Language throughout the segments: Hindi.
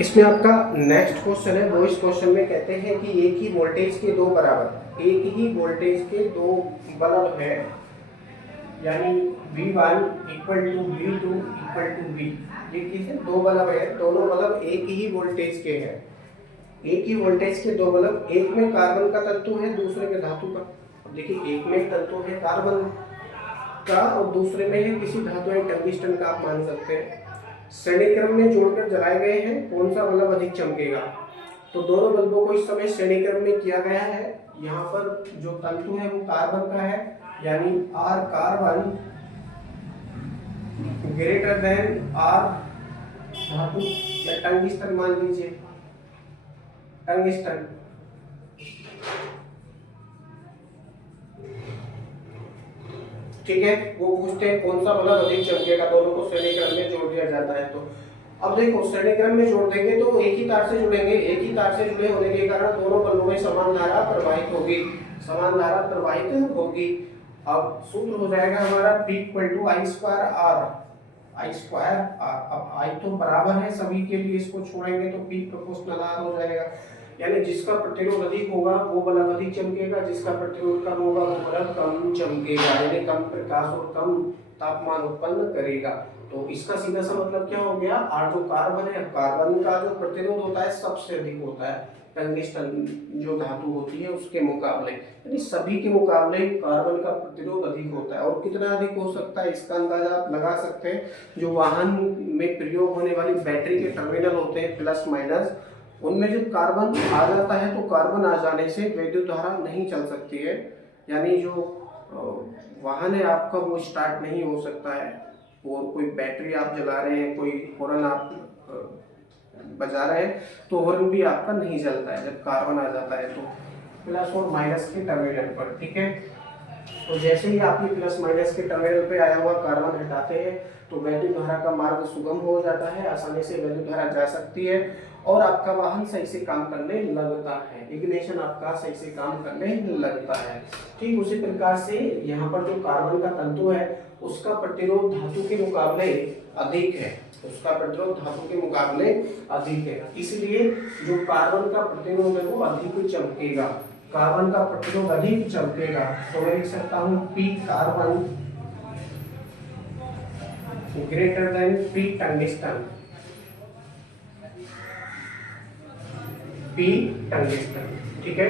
इसमें आपका नेक्स्ट क्वेश्चन है, वो इस क्वेश्चन में कहते हैं कि एक ही वोल्टेज के दो बराबर, एक ही वोल्टेज के दो बल्ब है, यानी V1 equal to V2 equal to V। ये चीज है, दो बल्ब है, दोनों बल्ब एक ही वोल्टेज के हैं, एक ही वोल्टेज के दो बल्ब, एक में कार्बन का तंतु है, दूसरे में धातु का। देखिए एक में तंतु है कार्बन का और दूसरे में है किसी धातु या टंगिस्टन का, आप मान सकते हैं। श्रेणी क्रम में जोड़कर जलाए गए हैं, कौन सा बल्ब अधिक चमकेगा? तो दोनों बल्बों को इस समय श्रेणी क्रम में किया गया है। यहाँ पर जो तंतु है वो कार्बन का है, यानी R carbon greater than R धातु या टंगिस्टन, मान लीजिए टंगिस्टन। ठीक है, वो पूछते हैं कौन सा बल्ब अधिक चमकेगा, दोनों को श्रेणी क्रम में जोड़ दिया जाता है। तो अब देखो श्रेणी क्रम में जोड़ देंगे तो एक ही तार से जुड़ेंगे, एक ही तार से जुड़े होने के कारण दोनों बल्बों में समान धारा प्रवाहित होगी, समान धारा प्रवाहित होगी। अब सूत्र हो जाएगा हमारा P equal to I square R, I square R. अब आई तो बराबर है सभी के लिए, इसको छोड़ेंगे तो P प्रोपोर्शनल आर हो जाएगा, यानी जिसका प्रतिरोध अधिक होगा वो बल्ब अधिक चमकेगा, जिसका प्रतिरोध कम होगा वो बल्ब कम चमकेगा, यानी कम प्रकाश और कम तापमान उत्पन्न करेगा। तो इसका सीधा सा मतलब क्या हो गया, आर जो कार्बन है, कार्बन का जो प्रतिरोध होता है सबसे अधिक होता है टंगिस्टन जो धातु होती है उसके मुकाबले, यानी सभी के मुकाबले कार्बन का प्रतिरोध अधिक होता है। और कितना अधिक हो सकता है इसका अंदाजा आप लगा सकते हैं, जो वाहन में प्रयोग होने वाली बैटरी के टर्मिनल होते हैं प्लस माइनस, उनमें जब कार्बन आ जाता है तो कार्बन आ जाने से विद्युत धारा नहीं चल सकती है, यानी जो वाहन है आपका वो स्टार्ट नहीं हो सकता है। और कोई बैटरी आप जला रहे हैं, कोई हॉर्न आप बजा रहे हैं तो हॉर्न भी आपका नहीं चलता है जब कार्बन आ जाता है, तो प्लस और माइनस के टर्मिनल पर। ठीक है, तो जैसे ही आप ये प्लस माइनस के टर्मिनल पे आया हुआ कार्बन हटाते हैं तो वैद्युत धारा का मार्ग सुगम हो जाता है, आसानी से वैद्युत धारा जा सकती है और आपका वाहन सही से काम करने लगता है, इग्निशन आपका सही से काम करने लगता है। ठीक उसी प्रकार से यहाँ पर जो कार्बन का तंतु है उसका प्रतिरोध धातु के मुकाबले अधिक है, उसका प्रतिरोध धातु के मुकाबले अधिक है, इसलिए जो कार्बन का प्रतिरोध है वो अधिक चमकेगा, कार्बन का प्रतिरोध अधिक चमकेगा। तो मैं लिख सकता हूं P carbon greater then P tungsten, P tungsten. ठीक है,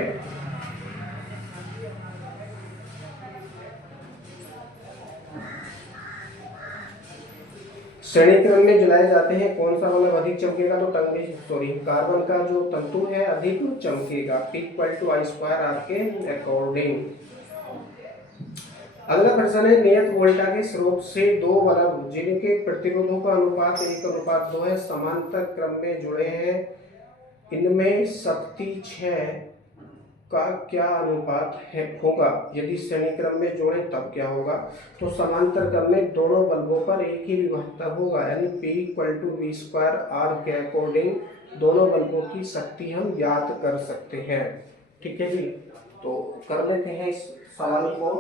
श्रेणी क्रम में जलाए जाते हैं, कौन सा बल्ब अधिक चमकेगा? तो कार्बन का जो तंतु है अधिक चमकेगा, P equal to I square R के अकॉर्डिंग। अगला प्रश्न है, नियत वोल्टा के स्रोत से दो बल्ब जिनके प्रतिरोधों का अनुपात 1:2 है समांतर क्रम में जुड़े हैं, इनमें शक्ति 6 का क्या अनुपात है होगा? यदि श्रेणी क्रम में जोड़े तब क्या होगा? तो समांतर क्रम में दोनों बल्बों पर एक ही विभक्ता होगा, यानी P equal to V square R के अकॉर्डिंग दोनों बल्बों की शक्ति हम ज्ञात कर सकते हैं। ठीक है जी, तो कर लेते हैं इस सवाल को।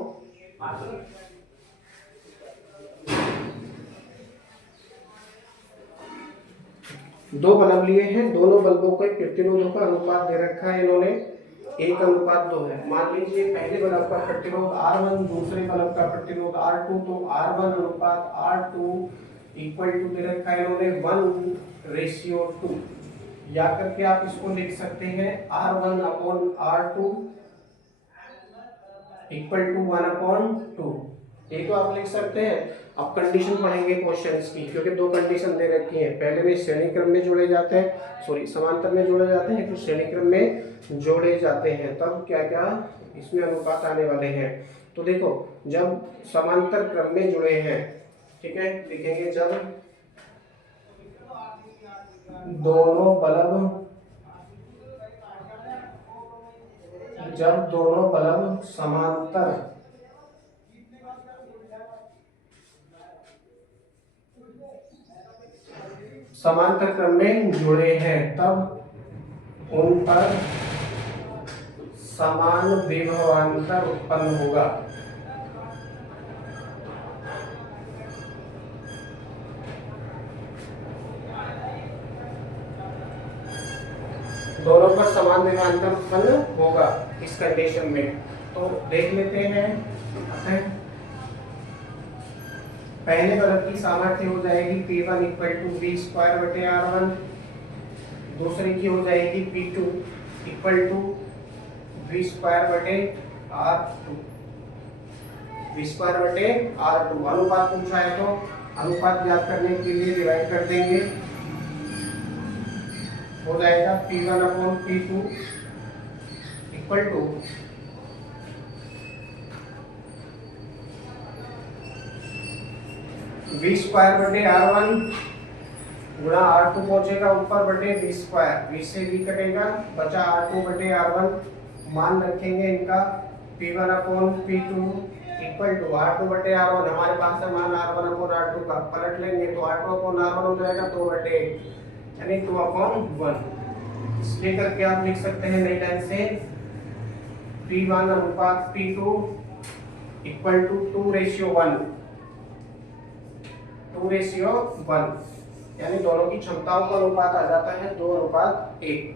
दो बल्ब लिए हैं, दोनों बल्बों के प्रतिरोधों का अनुपात दे रखा है इन्होंने 1:2 है। मान लीजिए पहले बल्ब का प्रतिरोध R1, दूसरे बल्ब का प्रतिरोध R2, तो R1 अनुपात R2 इक्वल टू दे रखा है इन्होंने 1:2, या करके आप इसको लिख सकते हैं R1/R2 इक्वल टू 1/2, ये तो आप लिख सकते हैं। अब कंडीशन पढ़ेंगे क्वेश्चंस की, क्योंकि दो कंडीशन दे रखी है, पहले में श्रेणी क्रम में जोड़े जाते हैं, सॉरी समांतर में जोड़े जाते हैं, फिर श्रेणी क्रम में जोड़े जाते हैं, तब क्या क्या इसमें अनुपात आने वाले हैं। तो देखो जब समांतर क्रम में जुड़े हैं, ठीक है, लिखेंगे जब दोनों बल्ब समांतर क्रम में जुड़े हैं तब उन पर समान विभवांतर उत्पन्न होगा। दोनों पर समान विभवांतर उत्पन्न होगा इस कंडीशन में। तो देख लेते हैं। पहले बल्ब की सामर्थ्य हो जाएगी P1 equal to V square बटे R1, दूसरे की हो जाएगी P2 equal to V square बटे R2, V स्क्वायर बटे R2। अनुपात पूछा है तो अनुपात ज्ञात करने के लिए डिवाइड कर देंगे, हो जाएगा P1 upon P2 equal to V square बटे R1 गुणा R2 पहुंचेगा ऊपर बटे V स्क्वायर, V से V कटेगा, बचा R2 बटे R1। मान रखेंगे इनका P1 upon P2 equal to R2 बटे R1। हमारे पास है मान R1 अपॉन R2 का, पलट लेंगे तो R2 अपॉन R1 हो जाएगा 2 बटे 8 यानी 2 अपॉन 1। इसलिए करके आप लिख सकते हैं नई लाइन से P1 अनुपात P2 इक्वल टू 2:1, 2:1, यानी दोनों की क्षमताओं का अनुपात आ जाता है 2:1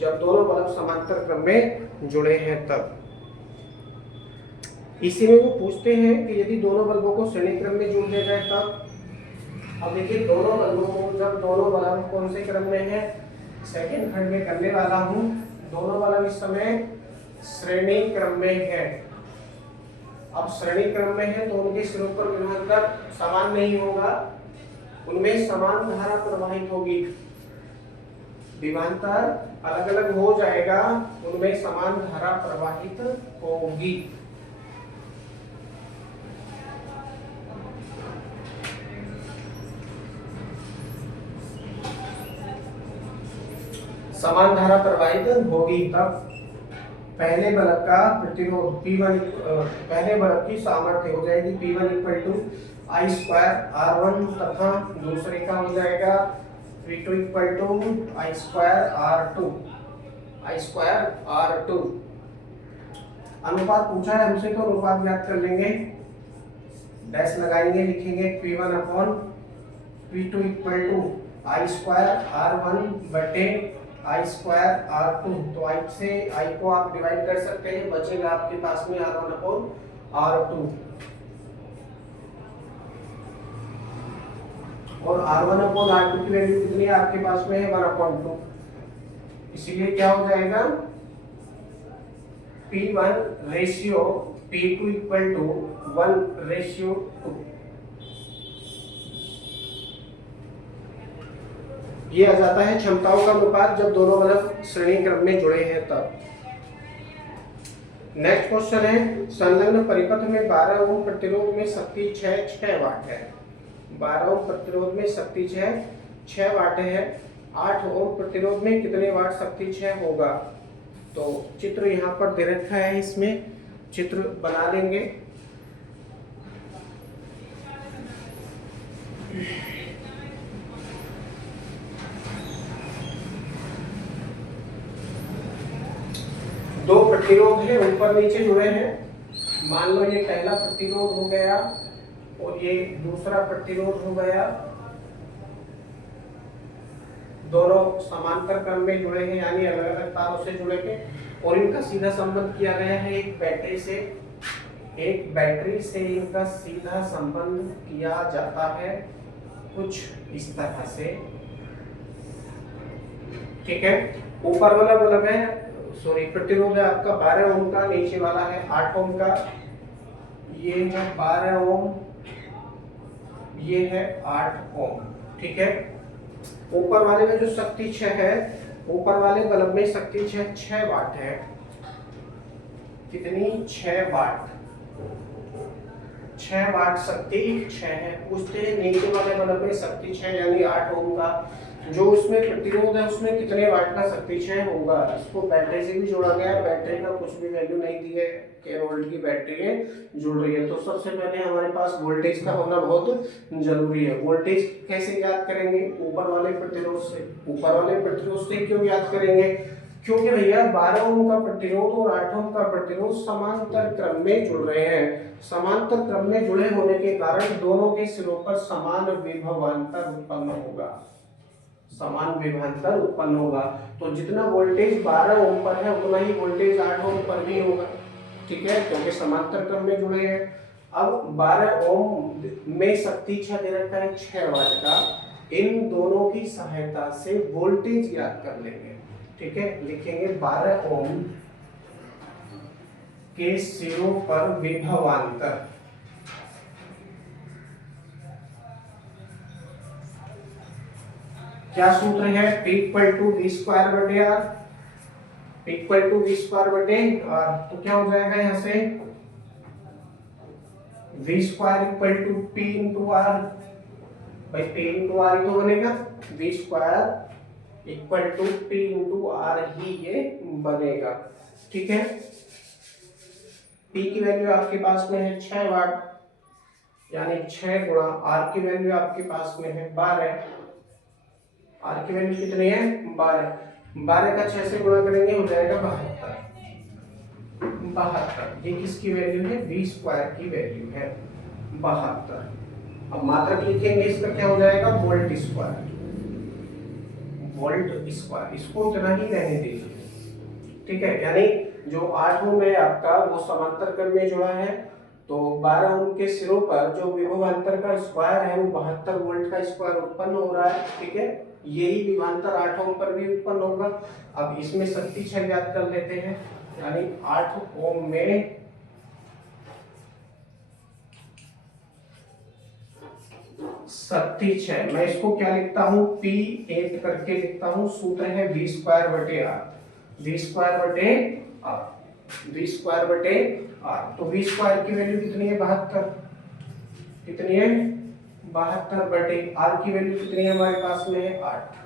जब दोनों बल्ब समांतर क्रम में जुड़े हैं तब। इसी में वो पूछते हैं कि यदि दोनों बल्बों को श्रेणी क्रम में जोड़ दिया जाए तब। अब देखिए दोनों बल्बों को, जब दोनों बल्ब कौन से क्रम में है, सेकंड खंड में करने वाला हूं। दोनों बल्ब इस समय श्रेणी क्रम में है। अब श्रेणी क्रम में है तो उनके सिरों पर विभवांतर समान नहीं होगा, उनमें समान धारा प्रवाहित होगी। विभवांतर अलग अलग हो जाएगा, उनमें समान धारा प्रवाहित होगी। समान धारा प्रवाहित होगी तब पहले बल्ब का प्रतिरोध P1, पहले बल्ब की सामर्थ्य हो जाएगी P1 equal to I square R1 तथा दूसरे का हो जाएगा P2 equal to I square R2, I square R2। अनुपात पूछा है हमसे तो अनुपात ज्ञात कर लेंगे, डैश लगाएंगे, लिखेंगे P1 upon P2 equal to I square R1 बटे I स्क्वायर R2। तो I से I को आप डिवाइड कर सकते हैं, बचेगा आपके पास में R1 अपॉन R2 और R1 अपॉन R2 की वैल्यू कितनी है आपके पास में है 1/2। इसीलिए क्या हो जाएगा P1 ratio P2 equal to 1:2। ये आ जाता है क्षमताओं का अनुपात जब दोनों बल्ब श्रेणी क्रम में जुड़े हैं तब। नेक्स्ट क्वेश्चन है, संलग्न परिपथ में 12 ओम प्रतिरोध में शक्ति 6 वाट है। 12 ओम प्रतिरोध में शक्ति 6 वाट है। 8 ओम प्रतिरोध में कितने वाट शक्ति 6 होगा? तो चित्र यहाँ पर दे रखा है, इसमें चित्र बना लेंगे। दो प्रतिरोध है ऊपर नीचे जुड़े हैं। मान लो ये पहला प्रतिरोध हो गया और ये दूसरा प्रतिरोध हो गया। दोनों समांतर क्रम में जुड़े हैं, यानी अलग अलग तारों से जुड़े हैं और इनका सीधा संबंध किया गया है एक बैटरी से। एक बैटरी से इनका सीधा संबंध किया जाता है कुछ इस तरह से। ठीक है, ऊपर वाला बल्ब है, सॉरी प्रतिरोध है आपका 12 ओम का, नीचे वाला है 8 ओम का। ये है 12 ओम, ये है 8 ओम। ठीक है, ऊपर वाले में जो शक्ति 6 है, ऊपर वाले बल्ब में शक्ति 6 वाट है। कितनी? 6 वाट। 6 वाट शक्ति 6 है। पूछते हैं नीचे वाले बल्ब में शक्ति 6 यानी 8 ओम का जो उसमें प्रतिरोध है उसमें कितने वाट का शक्ति 6 होगा। इसको बैटरी से भी जोड़ा गया है, बैटरी का कुछ भी वैल्यू नहीं दी है, के वोल्ट की बैटरी है जुड़ रही है। तो सबसे पहले हमारे पास वोल्टेज का होना बहुत जरूरी है। वोल्टेज कैसे याद करेंगे? ऊपर वाले प्रतिरोध से। ऊपर वाले प्रतिरोध से क्यों याद करेंगे? क्योंकि भैया 12 ओम का प्रतिरोध और 8 ओम का प्रतिरोध समांतर क्रम में जुड़ रहे हैं। समांतर क्रम में जुड़े होने के कारण दोनों के सिरों पर समान विभवांतर उत्पन्न होगा। समान विभवांतर उत्पन्न होगा। तो जितना वोल्टेज 12 ओम पर है उतना ही वोल्टेज 8 ओम पर भी होगा, ठीक है, क्योंकि समांतर क्रम में जुड़े हैं। अब 12 ओम में शक्ति छह दे रखा है 6 वाट का, इन दोनों की सहायता से वोल्टेज ज्ञात कर लेंगे, ठीक है। लिखेंगे 12 ओम के सिरों पर विभवांतर, क्या सूत्र है, P equal to V square बटे R, P equal to V square बटे आर, तो क्या हो जाएगा यहाँ से V square equal to P into R, भाई पी इंटू आर ही तो बनेगा, V square equal to P into R ही ये बनेगा, ठीक है। पी की वैल्यू आपके पास में है 6 वाट, यानी 6 गुणा आर की वैल्यू आपके पास में है 12, आर की वैल्यू कितनी है 12, 12 का 6 से गुणा करेंगे हो जाएगा 72, 72 ये किसकी वैल्यू है, वी स्क्वायर की वैल्यू है 72। अब मात्रक लिखेंगे, इसका क्या हो जाएगा वोल्ट स्क्वायर, वोल्ट स्क्वायर, इसको इतना ही रहने दीजिए, ठीक है। यानी जो 8 ओम है आपका वो समांतर क्रम में जुड़ा है, तो 12 ओम के सिरों पर जो विभवांतर का स्क्वायर है वो 72 वोल्ट का स्क्वायर उत्पन्न हो रहा है, ठीक है। यही विभवांतर 8 ओम पर भी उत्पन्न होगा। अब इसमें शक्ति छह ज्ञात कर लेते हैं, यानी 8 ओम में शक्ति छह, मैं इसको क्या लिखता हूं P8 करके लिखता हूं, सूत्र है वी स्क्वायर बटे आर, वी स्क्वायर बटे आर, वी स्क्वायर बटे आर। तो वी स्क्वायर की वैल्यू कितनी है 72, कितनी है 72 बटे आर की वैल्यू कितनी है हमारे पास में है 8,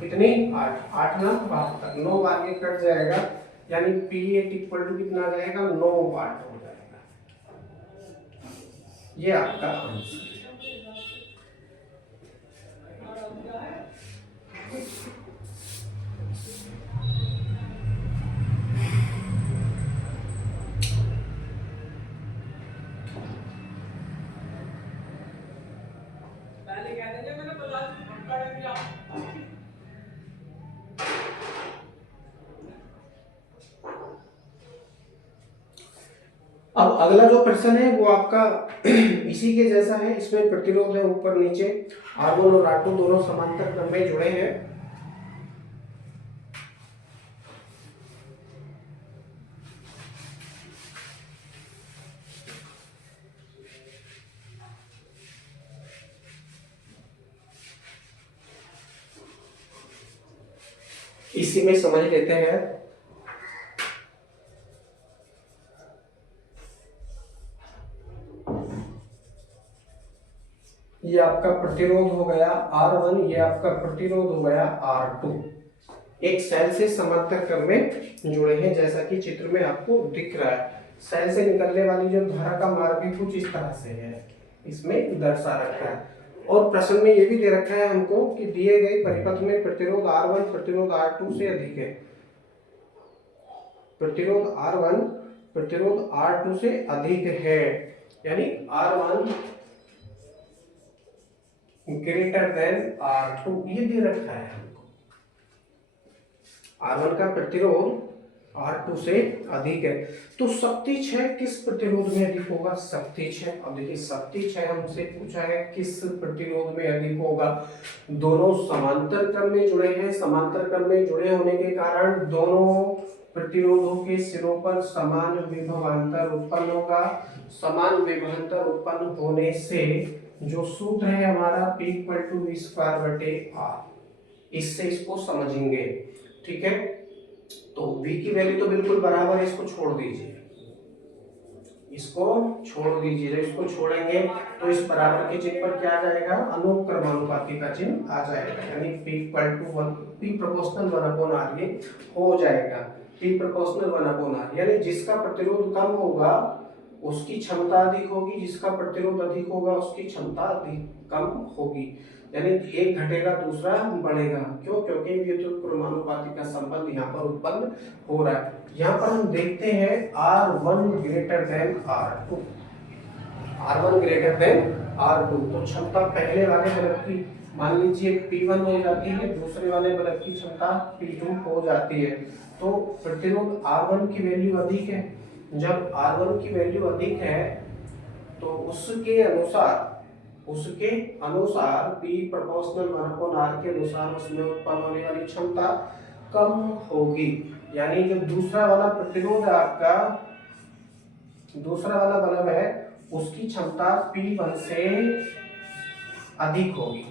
कितनी 8, 8 ना 72, 9 आगे कट जाएगा, यानी P8 इक्वल टू कितना आ जाएगा 9 वाट हो जाएगा, ये आपका आंसर। अब अगला जो प्रश्न है वो आपका इसी के जैसा है, इसमें प्रतिरोध है ऊपर नीचे, R1 और R2 दोनों समांतर क्रम में जुड़े हैं। इसी में समझ लेते हैं, ये आपका प्रतिरोध हो गया R1, ये आपका प्रतिरोध हो गया R2, एक सेल से समांतर क्रम में जुड़े हैं, जैसा कि चित्र में आपको दिख रहा है। सेल से निकलने वाली जो धारा का मार्ग भी कुछ इस तरह से है, इसमें दर्शा रखा है। और प्रश्न में ये भी दे रखा है हमको कि दिए गए परिपथ में प्रतिरोध R1 प्रतिरोध R2 से अधिक है, प्रतिरोध R1 प्रतिरोध R2 से अधिक है, यानी R1 ग्रेटर देन R2 ये दे रखा है हमको, R1 का प्रतिरोध R2 से अधिक है। तो शक्ति छह किस प्रतिरोध में अधिक होगा, शक्ति छह, अब देखिए शक्ति छह हमसे पूछा है किस प्रतिरोध में अधिक होगा, दोनों समांतर क्रम में जुड़े हैं, समांतर क्रम में जुड़े होने के कारण दोनों प्रतिरोधों के सिरों पर समान विभवांतर उत्पन्न होगा, समान विभवांतर उत्पन्न होने से जो सूत्र है हमारा P equal to V square बटे आर, इससे इसको समझेंगे, ठीक है। तो V की वैल्यू तो बिल्कुल बराबर है, इसको छोड़ दीजिए, इसको छोड़ दीजिए, जब इसको छोड़ेंगे तो इस बराबर के चिन्ह पर क्या आ जाएगा, अनुक्रमानुपाती का चिन्ह आ जाएगा, यानी P equal to 1, P proportional 1/r ये हो जाएगा, P प्रोपोर्शनल 1/r, यानी जिसका प्रतिरोध कम होगा उसकी क्षमता अधिक होगी, जिसका प्रतिरोध अधिक होगा उसकी क्षमता अधिक कम होगी, यानी एक घटेगा दूसरा बढ़ेगा, क्यों, क्योंकि व्युत्क्रमानुपाती का संबंध यहाँ पर उत्पन्न हो रहा है। यहाँ पर हम देखते हैं R1 greater than R2, R1 greater than R2, तो क्षमता पहले वाले बल्ब की मान लीजिए P1 हो जाती है, दूसरे वाले बल्ब की क्षमता P2 हो जाती है, तो प्रतिरोध R1 की वैल्यू अधिक है। जब R1 की वैल्यू अधिक है तो उसके अनुसार P प्रोपोर्शनल 1/R के अनुसार उसमें उत्पन्न होने वाली क्षमता कम होगी। यानी जो दूसरा वाला प्रतिरोध है आपका, दूसरा वाला बल्ब है, उसकी क्षमता P1 से अधिक होगी।